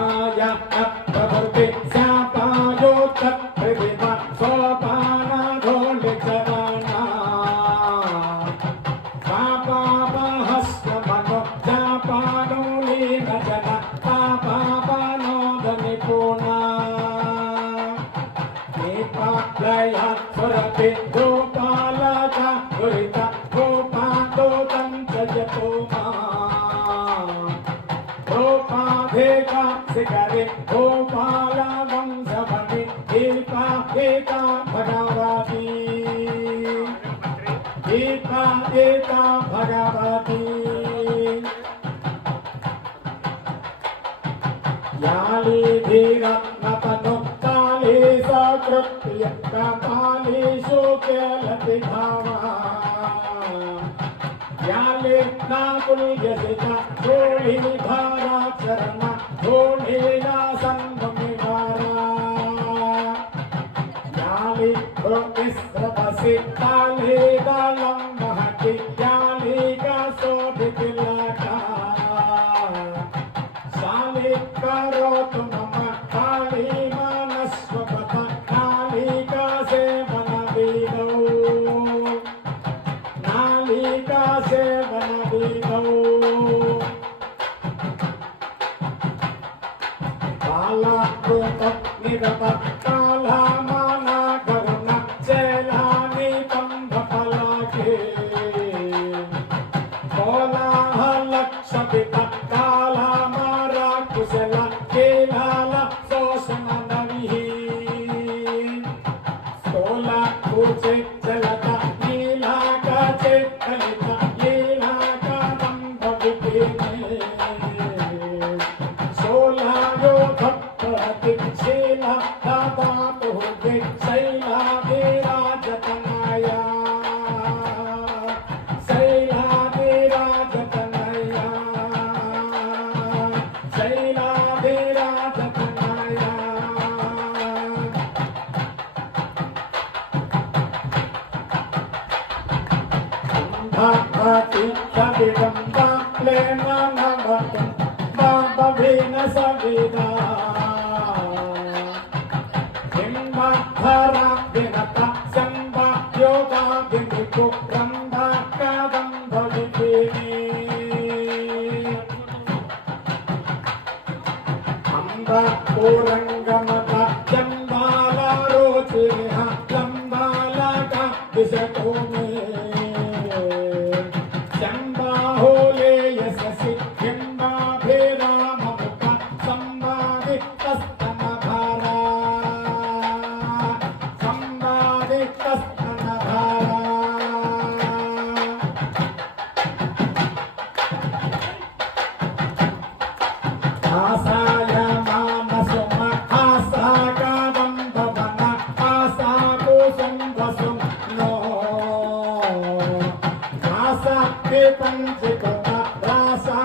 शापाय प्रवृत्ति शापायो तत्प्रतिभा सोपानाधोलिचरणा शापापहस्यमनो शापानुलीनजन शापापनोदनिपुना दीपालया सुरति गोपालका गुरिता गोपादोतं जयतो गोपाधेका शिखरे गोपाला वंशवति दीपा एका भगवती दीपा एका भगवती याली धीरत्नतनु काली सकृत्य काली शोकेलति भावा याली नाकुल्यसिता गोली भारा चरणा गोलीना संगमिवारा याली प्रोतिस्रवसि काली दालं महति याली का शोभितिलका शाली करोतु मम काली मनस्वपथ काली का सेवन विदौ नालिका सेवन विदौ काला क्रोध निरत काला माना करुण चैलानि बंध फलाके कोलाहल क्षपित काला मारा कुशल केलाल शोषण नविहि स्थूला कुचे चलता लीला का चेतनिता लीला का बंध विपिने सोला यो भक्ति शीला दाता तुहे शैला विराजतनया शैला विराजतनया शैला विराजतनया भक्ति सविदं प्रेम नमतं बाबेन सविदा हिम्मधरा विनता संभा योगा विनिको ब्रह्मा कदं भवितिनि अम्बा पूरंगमता जम्बाला रोचिहा जम्बाला का विषकोमे जम्बाहोले यशसि हिम्बा भेरा ममुका संवादितस्तन भारा संवादितस्तन भारा आसाय मानसुम आसागमं भवन आसा कुसुम वसुम नो आसा के पंचकृता रासा